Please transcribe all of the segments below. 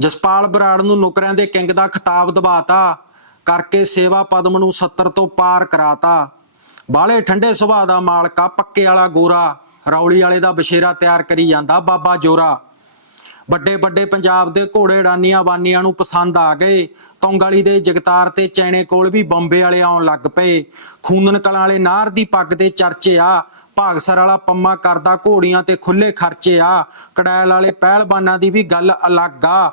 ਜਸਪਾਲ ਬਰਾੜ ਨੂੰ ਨੁਕਰਿਆਂ ਦੇ ਕਿੰਗ ਦਾ ਖਿਤਾਬ ਦਿਵਾਤਾ ਕਰਕੇ ਸੇਵਾ ਪਦਮ ਨੂੰ 70 ਤੋਂ ਪਾਰ ਕਰਾਤਾ। ਬਾਲੇ ਠੰਡੇ ਸੁਭਾਅ ਦਾ ਮਾਲਕਾ, ਪੱਕੇ ਵਾਲਾ ਗੋਰਾ, ਰੌਲੀ ਵਾਲੇ ਦਾ ਬਸ਼ੇਰਾ ਤਿਆਰ ਕਰੀ ਜਾਂਦਾ ਬਾਬਾ ਜੋਰਾ। ਵੱਡੇ ਵੱਡੇ ਪੰਜਾਬ ਦੇ ਘੋੜੇ ਡਾਨੀਆਂ ਬਾਨੀਆਂ ਨੂੰ ਪਸੰਦ ਆ ਗਏ। ਤੌਂਗਾਲੀ ਦੇ ਜਗਤਾਰ ਤੇ ਚੈਣੇ ਕੋਲ ਵੀ ਬੰਬੇ ਵਾਲੇ ਆਉਣ ਲੱਗ ਪਏ। ਖੂਨਨ ਕਲਾਂ ਵਾਲੇ ਨਾਰ ਦੀ ਪੱਗ ਦੇ ਚਰਚੇ ਆ ਭਾਗਸਰ ਵਾਲਾ ਪੰਮਾ ਕਰਦਾ ਘੋੜੀਆਂ ਤੇ ਖੁੱਲੇ ਖਰਚੇ ਆ। ਕੜੈਲ ਵਾਲੇ ਪਹਿਲਵਾਨਾਂ ਦੀ ਵੀ ਗੱਲ ਅਲੱਗ ਆ।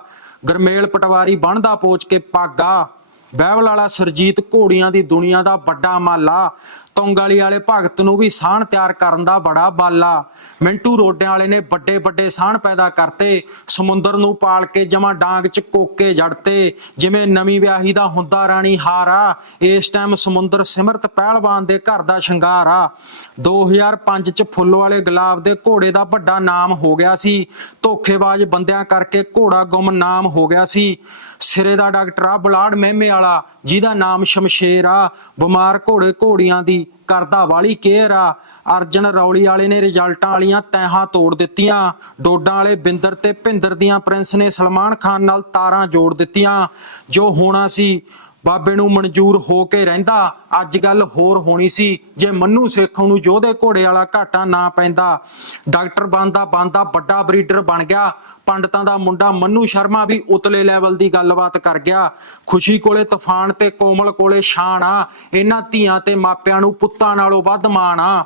ਗਰਮੇਲ ਪਟਵਾਰੀ ਬਣਦਾ ਪੋਚ ਕੇ ਪੱਗ। ਆ ਬਹਿਬਲ ਵਾਲਾ ਸਰਜੀਤ ਘੋੜੀਆਂ ਦੀ ਦੁਨੀਆ ਦਾ ਵੱਡਾ ਮਾਲਾ, ਤੌਂਗਾਲੀ ਵਾਲੇ ਭਗਤ ਨੂੰ ਵੀ ਸਾਹਣ ਤਿਆਰ ਕਰਨ ਦਾ ਬੜਾ ਬਾਲਾ। ਮਿੰਟੂ ਰੋਡਿਆਂ ਵਾਲੇ ਨੇ ਵੱਡੇ ਵੱਡੇ ਸਾਹਣ ਪੈਦਾ ਕਰਤੇ, ਸਮੁੰਦਰ ਨੂੰ ਪਾਲ ਕੇ ਜਮਾ ਡਾਂਗ ਚ ਕੋਕੇ ਜੜਤੇ। ਜਿਵੇਂ ਨਵੀਂ ਵਿਆਹੀ ਦਾ ਹੁੰਦਾ ਰਾਣੀ ਹਾਰਾ, ਇਸ ਟਾਈਮ ਸਮੁੰਦਰ ਸਿਮਰਤ ਪਹਿਲਵਾਨ ਦੇ ਘਰ ਦਾ ਸ਼ਿੰਗਾਰ ਆ। 2005 ਚ ਫੁੱਲ ਵਾਲੇ ਗੁਲਾਬ ਦੇ ਘੋੜੇ ਦਾ ਵੱਡਾ ਨਾਮ ਹੋ ਗਿਆ ਸੀ। ਧੋਖੇਬਾਜ਼ ਬੰਦਿਆਂ ਕਰਕੇ ਘੋੜਾ ਗੁੰਮ ਨਾਮ ਹੋ ਗਿਆ ਸੀ। ਸਿਰੇ ਦਾ ਡਾਕਟਰ ਆ, ਬਲਾੜ ਮਹਿਮੇ ਵਾਲਾ, ਜਿਹਦਾ ਨਾਮ ਸ਼ਮਸ਼ੇਰ ਆ। ਬਿਮਾਰ ਘੋੜੇ ਘੋੜੀਆਂ ਦੀ ਕਰਦਾ ਵਾਲੀ ਕੇਅਰ ਆ। ਅਰਜਨ ਰੌਲੀ ਵਾਲੇ ਨੇ ਰਿਜ਼ਲਟਾਂ ਵਾਲੀਆਂ ਤੈਹਾਂ ਤੋੜ ਦਿੱਤੀਆਂ। ਡੋਡਾਂ ਵਾਲੇ ਬਿੰਦਰ ਤੇ ਭਿੰਦਰ ਦੀਆਂ ਪ੍ਰਿੰਸ ਨੇ ਸਲਮਾਨ ਖਾਨ ਨਾਲ ਤਾਰਾਂ ਜੋੜ ਦਿੱਤੀਆਂ। ਜੋ ਹੋਣਾ ਸੀ ਬਾਬੇ ਨੂੰ ਮਨਜ਼ੂਰ ਹੋ ਕੇ ਰਹਿੰਦਾ, ਅੱਜ ਗੱਲ ਹੋਰ ਹੋਣੀ ਸੀ। ਜੇ ਮੰਨੂ ਸੇਖੋਂ ਨੂੰ ਯੋਧੇ ਘੋੜੇ ਵਾਲਾ ਘਾਟਾ ਨਾ ਪੈਂਦਾ, ਡਾਕਟਰ ਬੰਦਾ ਬੰਦਾ ਵੱਡਾ ਬਰੀਡਰ ਬਣ ਗਿਆ। ਪੰਡਤਾਂ ਦਾ ਮੁੰਡਾ ਮੰਨੂ ਸ਼ਰਮਾ ਵੀ ਉਤਲੇ ਲੈਵਲ ਦੀ ਗੱਲਬਾਤ ਕਰ ਗਿਆ। ਖੁਸ਼ੀ ਕੋਲੇ ਤੂਫਾਨ ਤੇ ਕੋਮਲ ਕੋਲੇ ਸ਼ਾਨ ਆ। ਇਹਨਾਂ ਧੀਆਂ ਤੇ ਮਾਪਿਆਂ ਨੂੰ ਪੁੱਤਾਂ ਨਾਲੋਂ ਵੱਧ ਮਾਣ ਆ।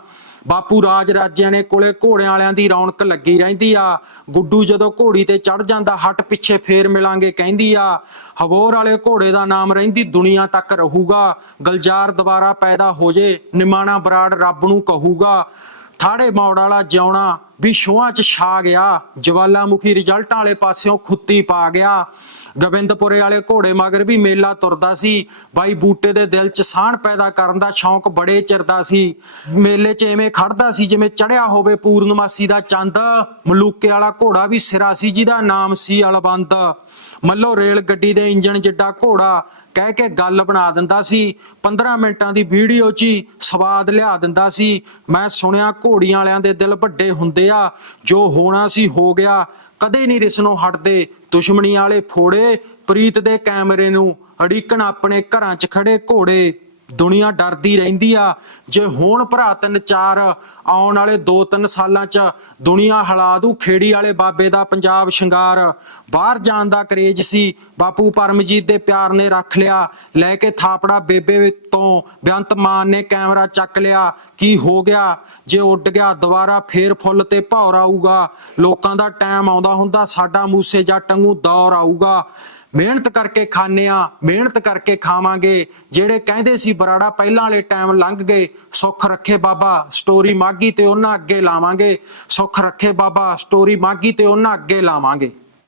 ਬਾਪੂ ਰਾਜ ਰਾਜਿਆਂ ਨੇ ਕੋਲੇ ਘੋੜਿਆਂ ਵਾਲਿਆਂ ਦੀ ਰੌਣਕ ਲੱਗੀ ਰਹਿੰਦੀ ਆ। ਗੁੱਡੂ ਜਦੋਂ ਘੋੜੀ ਤੇ ਚੜ ਜਾਂਦਾ, ਹੱਟ ਪਿੱਛੇ ਫੇਰ ਮਿਲਾਂਗੇ ਕਹਿੰਦੀ ਆ। ਹਵੋਰ ਵਾਲੇ ਘੋੜੇ ਦਾ ਨਾਮ ਰਹਿੰਦੀ ਦੁਨੀਆ ਤੱਕ ਰਹੂਗਾ, ਗਲਜਾਰ ਦੁਬਾਰਾ ਪੈਦਾ ਹੋ ਜੇ, ਨਿਮਾਣਾ ਬਰਾੜ ਰੱਬ ਨੂੰ ਕਹੂਗਾ। ਠਾੜੇ ਮੌੜ ਵਾਲਾ ਜਿਉਣਾ ਵੀ ਸ਼ੋਆਂ ਚ ਛਾ ਗਿਆ, ਜਵਾਲਾਮੁਖੀ ਰਿਜ਼ਲਟਾਂ ਵਾਲੇ ਪਾਸਿਓਂ ਖੁੱਤੀ ਪਾ ਗਿਆ। ਗੋਬਿੰਦਪੁਰੇ ਵਾਲੇ ਘੋੜੇ ਮਗਰ ਵੀ ਮੇਲਾ ਤੁਰਦਾ ਸੀ, ਬਾਈ ਬੂਟੇ ਦੇ ਦਿਲ ਚ ਸਾਹਣ ਪੈਦਾ ਕਰਨ ਦਾ ਸ਼ੌਂਕ ਬੜੇ ਚਿਰ ਦਾ ਸੀ। ਮੇਲੇ 'ਚ ਐਵੇਂ ਖੜਦਾ ਸੀ ਜਿਵੇਂ ਚੜਿਆ ਹੋਵੇ ਪੂਰਨਮਾਸੀ ਦਾ ਚੰਦ, ਮਲੂਕੇ ਵਾਲਾ ਘੋੜਾ ਵੀ ਸਿਰਾ ਸੀ ਜਿਹਦਾ ਨਾਮ ਸੀ ਅਲਬੰਦ। ਮੱਲੋ ਰੇਲ ਗੱਡੀ ਦੇ ਇੰਜਣ ਜਿੱਡਾ ਘੋੜਾ ਕਹਿ ਕੇ ਗੱਲ ਬਣਾ ਦਿੰਦਾ ਸੀ। 15 ਮਿੰਟਾਂ ਦੀ ਵੀਡੀਓ 'ਚ ਹੀ ਸਵਾਦ ਲਿਆ ਦਿੰਦਾ ਸੀ। ਮੈਂ ਸੁਣਿਆ ਘੋੜੀਆਂ ਵਾਲਿਆਂ ਦੇ ਦਿਲ ਵੱਡੇ ਹੁੰਦੇ ਆ। ਜੋ ਹੋਣਾ ਸੀ ਹੋ ਗਿਆ। ਕਦੇ ਨਹੀਂ ਰਿਸਨੋਂ ਹਟਦੇ। ਦੁਸ਼ਮਣੀ ਵਾਲੇ ਫੋੜੇ। ਪ੍ਰੀਤ ਦੇ ਕੈਮਰੇ ਨੂੰ ਅੜੀਕਣ ਆਪਣੇ ਘਰਾਂ 'ਚ ਖੜੇ ਘੋੜੇ। ਦੁਨੀਆ ਡਰਦੀ ਰਹਿੰਦੀ ਆ। ਜੇ ਹੋਣ ਭਰਾ ਤਿੰਨ ਚਾਰ ਆਉਣ ਵਾਲੇ 2-3 ਸਾਲਾਂ 'ਚ ਦੁਨੀਆ ਹਲਾ ਦੂ ਖੇੜੀ ਵਾਲੇ ਬਾਬੇ ਦਾ ਪੰਜਾਬ ਸ਼ਿੰਗਾਰ। ਬਾਹਰ ਜਾਣ ਦਾ ਕਰੇਜ ਸੀ। ਬਾਪੂ ਪਰਮਜੀਤ ਦੇ ਪਿਆਰ ਨੇ ਰੱਖ ਲਿਆ। ਲੈ ਕੇ ਥਾਪੜਾ ਬੇਬੇ ਤੋਂ ਬੇਅੰਤ ਮਾਨ ਨੇ ਕੈਮਰਾ ਚੱਕ ਲਿਆ। ਕੀ ਹੋ ਗਿਆ? ਜੇ ਉੱਡ ਗਿਆ, ਦੁਬਾਰਾ ਫੇਰ ਫੁੱਲ ਤੇ ਭੌਰ ਆਊਗਾ। ਲੋਕਾਂ ਦਾ ਟਾਈਮ ਆਉਂਦਾ ਹੁੰਦਾ, ਸਾਡਾ ਮੂਸੇ ਜੱਟ ਵਾਂਗੂ ਦੌਰ ਆਊਗਾ। ਮਿਹਨਤ ਕਰਕੇ ਖਾਣੇ ਆ ਮਿਹਨਤ ਕਰਕੇ ਖਾਵਾਂਗੇ। ਜਿਹੜੇ ਕਹਿੰਦੇ ਸੀ ਬਰਾੜਾ ਪਹਿਲਾਂ ਵਾਲੇ ਟਾਈਮ ਲੰਘ ਗਏ, ਸੁੱਖ ਰੱਖੇ ਬਾਬਾ ਸਟੋਰੀ ਮਾਗੀ ਤੇ ਉਹਨਾਂ ਅੱਗੇ ਲਾਵਾਂਗੇ। ਸੁੱਖ ਰੱਖੇ ਬਾਬਾ ਸਟੋਰੀ ਮਾਗੀ ਤੇ ਉਹਨਾਂ ਅੱਗੇ ਲਾਵਾਂਗੇ।